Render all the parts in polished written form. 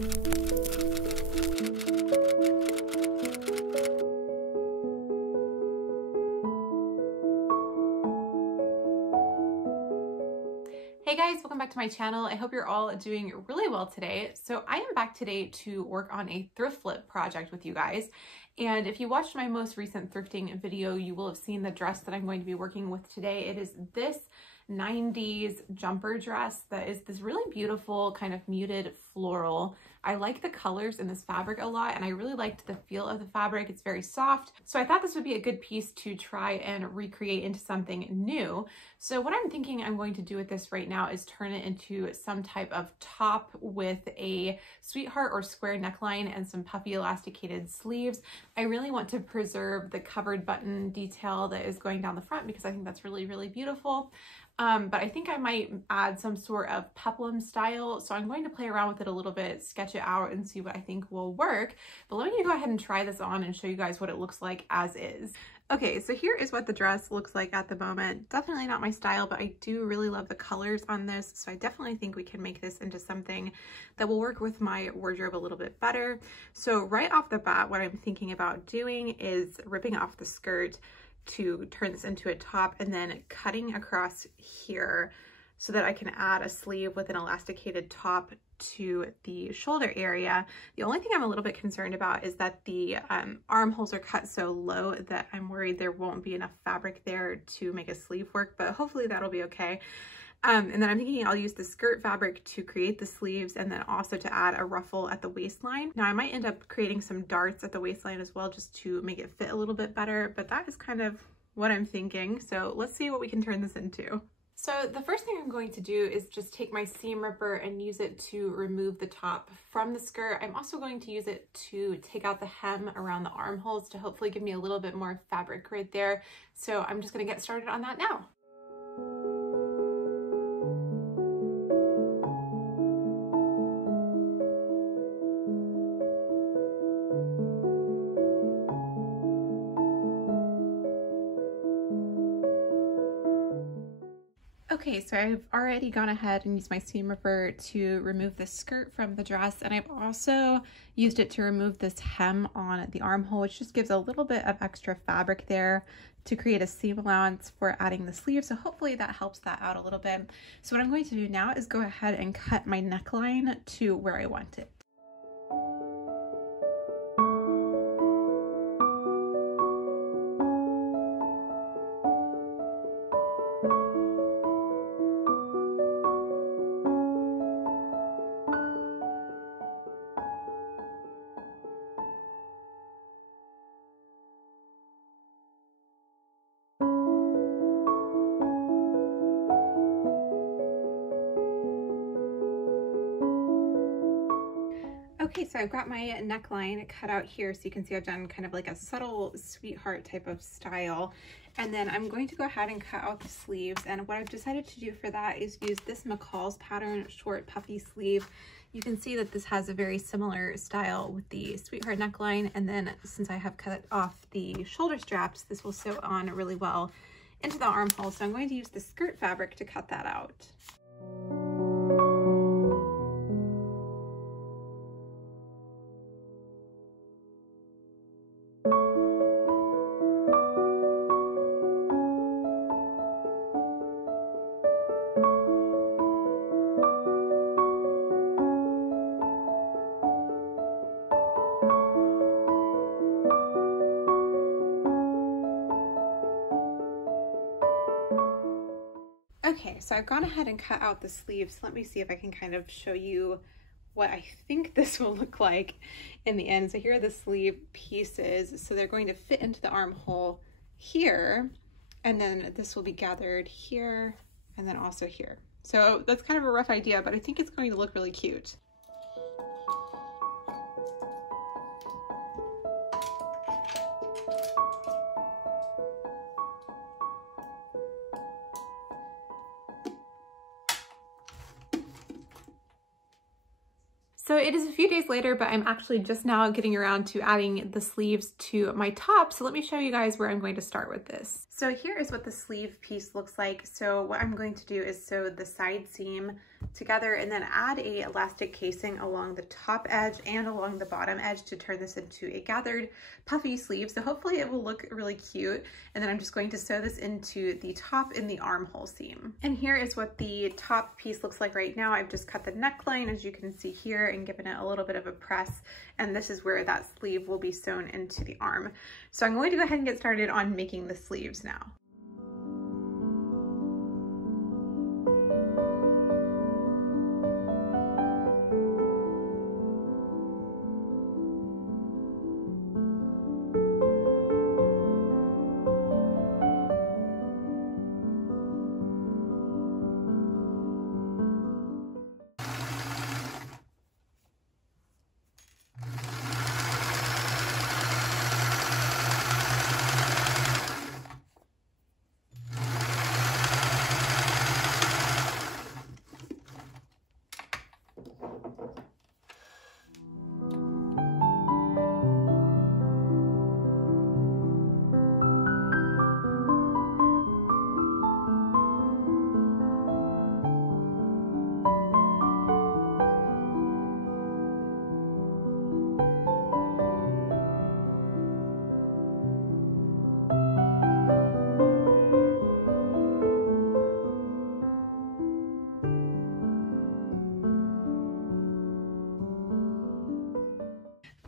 Hey guys, welcome back to my channel. I hope you're all doing really well today. So I am back today to work on a thrift flip project with you guys. And if you watched my most recent thrifting video, you will have seen the dress that I'm going to be working with today. It is this 90s jumper dress that is this really beautiful kind of muted floral. I like the colors in this fabric a lot, and I really liked the feel of the fabric. It's very soft. So I thought this would be a good piece to try and recreate into something new. So what I'm thinking I'm going to do with this right now is turn it into some type of top with a sweetheart or square neckline and some puffy elasticated sleeves. I really want to preserve the covered button detail that is going down the front because I think that's really, really beautiful. But I think I might add some sort of peplum style. So I'm going to play around with it a little bit, sketch it out and see what I think will work. But let me go ahead and try this on and show you guys what it looks like as is. Okay, so here is what the dress looks like at the moment. Definitely not my style, but I do really love the colors on this. So I definitely think we can make this into something that will work with my wardrobe a little bit better. So right off the bat, what I'm thinking about doing is ripping off the skirt to turn this into a top and then cutting across here so that I can add a sleeve with an elasticated top to the shoulder area. The only thing I'm a little bit concerned about is that the armholes are cut so low that I'm worried there won't be enough fabric there to make a sleeve work, but hopefully that'll be okay. And then I'm thinking I'll use the skirt fabric to create the sleeves and then also to add a ruffle at the waistline. Now I might end up creating some darts at the waistline as well just to make it fit a little bit better, but that is kind of what I'm thinking. So let's see what we can turn this into. So the first thing I'm going to do is just take my seam ripper and use it to remove the top from the skirt. I'm also going to use it to take out the hem around the armholes to hopefully give me a little bit more fabric right there. So I'm just going to get started on that now. Okay, so I've already gone ahead and used my seam ripper to remove the skirt from the dress, and I've also used it to remove this hem on the armhole, which just gives a little bit of extra fabric there to create a seam allowance for adding the sleeve. So hopefully that helps that out a little bit. So what I'm going to do now is go ahead and cut my neckline to where I want it. Okay, so I've got my neckline cut out here, so you can see I've done kind of like a subtle sweetheart type of style. And then I'm going to go ahead and cut out the sleeves. And what I've decided to do for that is use this McCall's pattern short puffy sleeve. You can see that this has a very similar style with the sweetheart neckline. And then since I have cut off the shoulder straps, this will sew on really well into the armhole. So I'm going to use the skirt fabric to cut that out. Okay, so I've gone ahead and cut out the sleeves. Let me see if I can kind of show you what I think this will look like in the end. So here are the sleeve pieces. So they're going to fit into the armhole here, and then this will be gathered here and then also here. So that's kind of a rough idea, but I think it's going to look really cute. So it is a few days later, but I'm actually just now getting around to adding the sleeves to my top. So let me show you guys where I'm going to start with this. So here is what the sleeve piece looks like. So what I'm going to do is sew the side seam together, and then add a elastic casing along the top edge and along the bottom edge to turn this into a gathered puffy sleeve. So hopefully it will look really cute. And then I'm just going to sew this into the top in the armhole seam. And here is what the top piece looks like right now. I've just cut the neckline, as you can see here, and given it a little bit of a press. And this is where that sleeve will be sewn into the arm. So I'm going to go ahead and get started on making the sleeves now.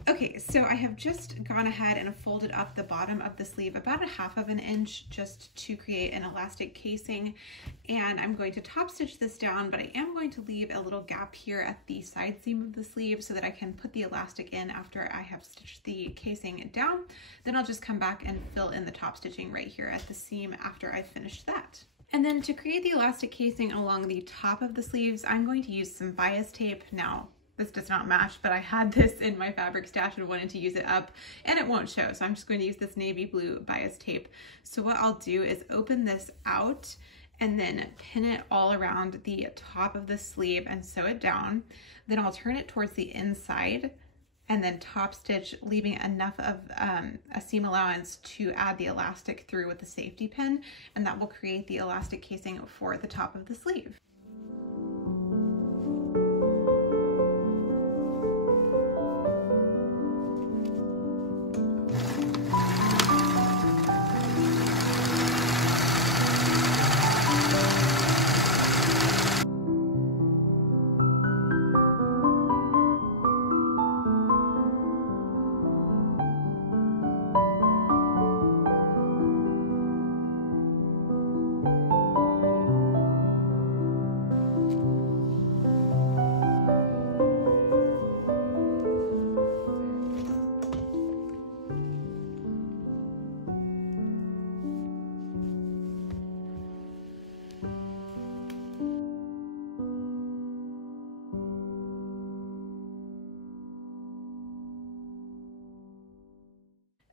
Okay, so I have just gone ahead and folded up the bottom of the sleeve about 1/2 inch just to create an elastic casing, and I'm going to top stitch this down, but I am going to leave a little gap here at the side seam of the sleeve so that I can put the elastic in after I have stitched the casing down. Then I'll just come back and fill in the top stitching right here at the seam after I finish that. And then to create the elastic casing along the top of the sleeves, I'm going to use some bias tape. Now, this does not match, but I had this in my fabric stash and wanted to use it up, and it won't show. So I'm just going to use this navy blue bias tape. So what I'll do is open this out and then pin it all around the top of the sleeve and sew it down. Then I'll turn it towards the inside and then top stitch, leaving enough of a seam allowance to add the elastic through with the safety pin, and that will create the elastic casing for the top of the sleeve.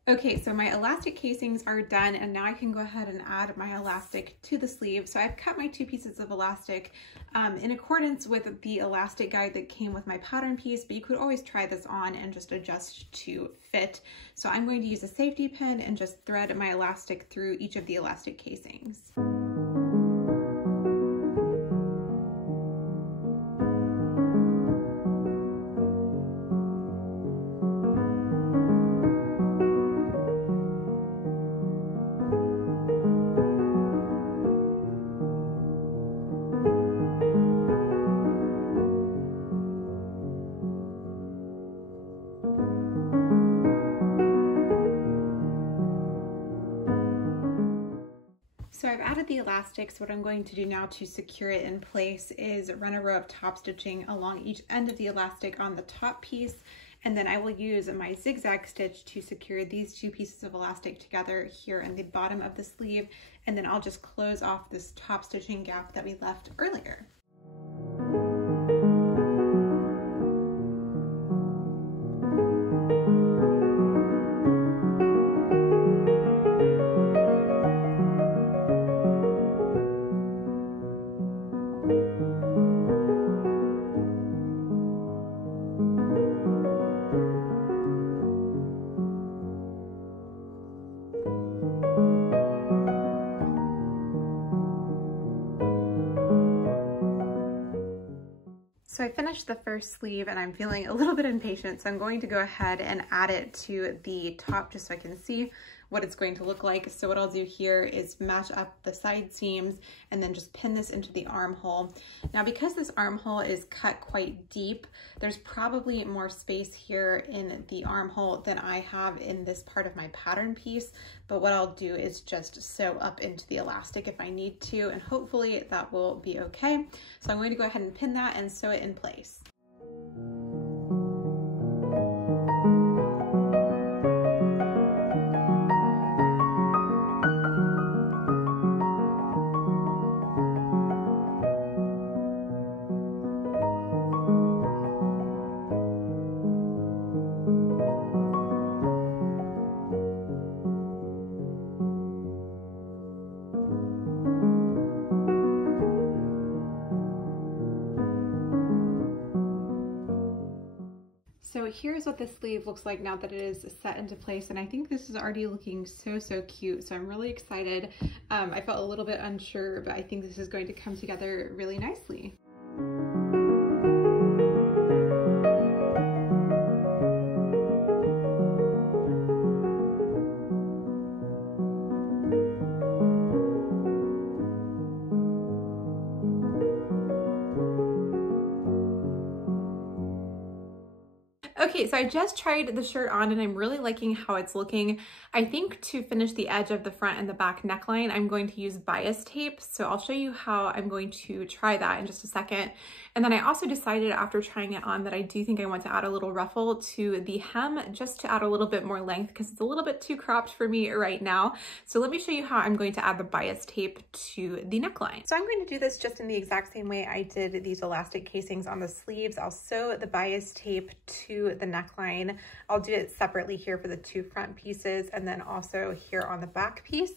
Okay, so my elastic casings are done, and now I can go ahead and add my elastic to the sleeve. So I've cut my 2 pieces of elastic in accordance with the elastic guide that came with my pattern piece, but you could always try this on and just adjust to fit. So I'm going to use a safety pin and just thread my elastic through each of the elastic casings. So I've added the elastic, so what I'm going to do now to secure it in place is run a row of top stitching along each end of the elastic on the top piece, and then I will use my zigzag stitch to secure these 2 pieces of elastic together here in the bottom of the sleeve, and then I'll just close off this top stitching gap that we left earlier. I finished the first sleeve and I'm feeling a little bit impatient, so I'm going to go ahead and add it to the top just so I can see what it's going to look like. So what I'll do here is match up the side seams and then just pin this into the armhole. Now, because this armhole is cut quite deep, there's probably more space here in the armhole than I have in this part of my pattern piece. But what I'll do is just sew up into the elastic if I need to, and hopefully that will be okay. So I'm going to go ahead and pin that and sew it in place. So here's what the sleeve looks like now that it is set into place, and I think this is already looking so cute, so I'm really excited. I felt a little bit unsure, but I think this is going to come together really nicely. Okay, so I just tried the shirt on and I'm really liking how it's looking. I think to finish the edge of the front and the back neckline, I'm going to use bias tape. So I'll show you how I'm going to try that in just a second. And then I also decided after trying it on that I do think I want to add a little ruffle to the hem just to add a little bit more length because it's a little bit too cropped for me right now. So let me show you how I'm going to add the bias tape to the neckline. So I'm going to do this just in the exact same way I did these elastic casings on the sleeves. I'll sew the bias tape to the neckline. I'll do it separately here for the two front pieces and then also here on the back piece.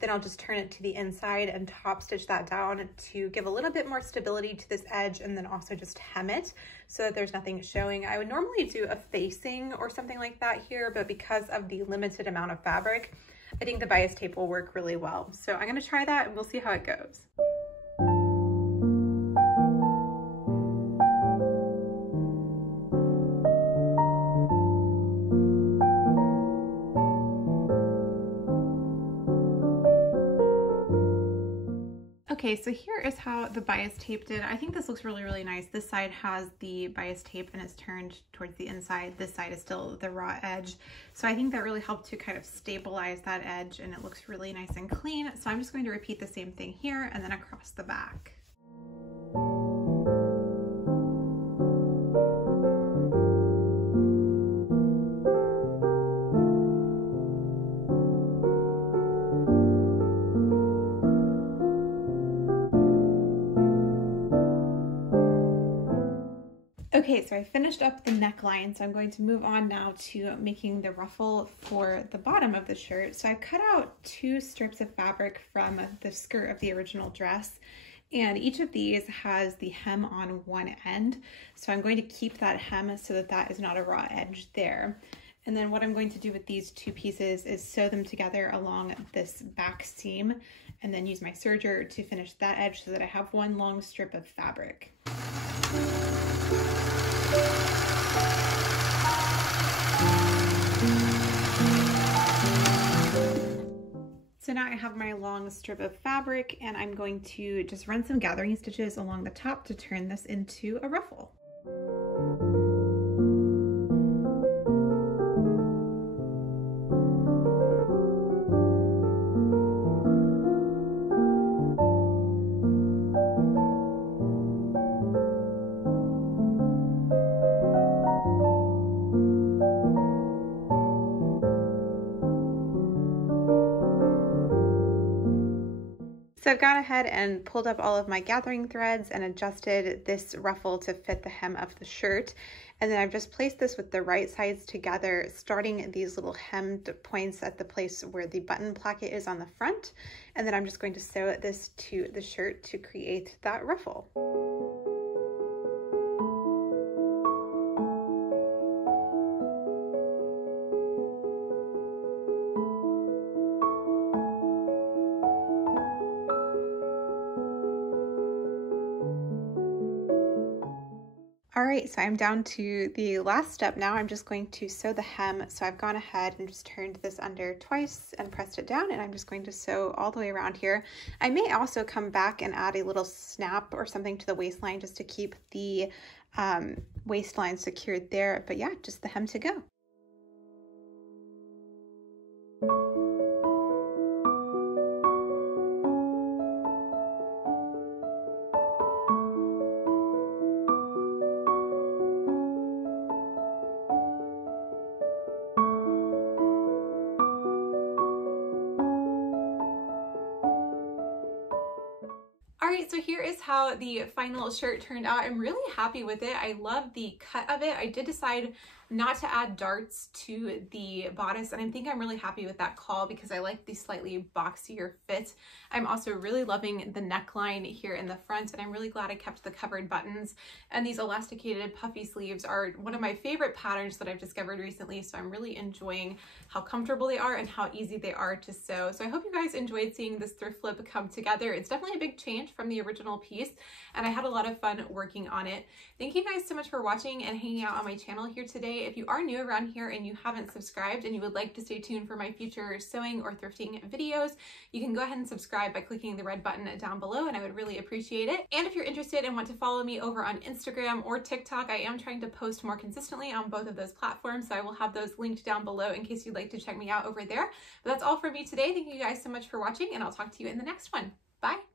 Then I'll just turn it to the inside and top stitch that down to give a little bit more stability to this edge, and then also just hem it so that there's nothing showing. I would normally do a facing or something like that here, but because of the limited amount of fabric, I think the bias tape will work really well. So I'm gonna try that and we'll see how it goes. Okay, so here is how the bias tape did. I think this looks really nice. This side has the bias tape and it's turned towards the inside. This side is still the raw edge. So I think that really helped to kind of stabilize that edge and it looks really nice and clean. So I'm just going to repeat the same thing here and then across the back. Okay, so I finished up the neckline, so I'm going to move on now to making the ruffle for the bottom of the shirt. So I've cut out 2 strips of fabric from the skirt of the original dress, and each of these has the hem on one end. So I'm going to keep that hem so that that is not a raw edge there. And then what I'm going to do with these 2 pieces is sew them together along this back seam and then use my serger to finish that edge so that I have one long strip of fabric. So now I have my long strip of fabric and I'm going to just run some gathering stitches along the top to turn this into a ruffle. So I've gone ahead and pulled up all of my gathering threads and adjusted this ruffle to fit the hem of the shirt. And then I've just placed this with the right sides together, starting these little hemmed points at the place where the button placket is on the front. And then I'm just going to sew this to the shirt to create that ruffle. All right, so I'm down to the last step now. I'm just going to sew the hem. So I've gone ahead and just turned this under twice and pressed it down, and I'm just going to sew all the way around here. I may also come back and add a little snap or something to the waistline just to keep the waistline secured there. But yeah, just the hem to go. All right, so here is how the final shirt turned out. I'm really happy with it. I love the cut of it. I did decide not to add darts to the bodice, and I think I'm really happy with that call because I like the slightly boxier fit. I'm also really loving the neckline here in the front, and I'm really glad I kept the covered buttons. And these elasticated puffy sleeves are one of my favorite patterns that I've discovered recently, so I'm really enjoying how comfortable they are and how easy they are to sew. So I hope you guys enjoyed seeing this thrift flip come together. It's definitely a big change from the original piece, and I had a lot of fun working on it. Thank you guys so much for watching and hanging out on my channel here today. If you are new around here and you haven't subscribed and you would like to stay tuned for my future sewing or thrifting videos, you can go ahead and subscribe by clicking the red button down below, and I would really appreciate it. And if you're interested and want to follow me over on Instagram or TikTok, I am trying to post more consistently on both of those platforms, so I will have those linked down below in case you'd like to check me out over there. But that's all for me today. Thank you guys so much for watching, and I'll talk to you in the next one. Bye!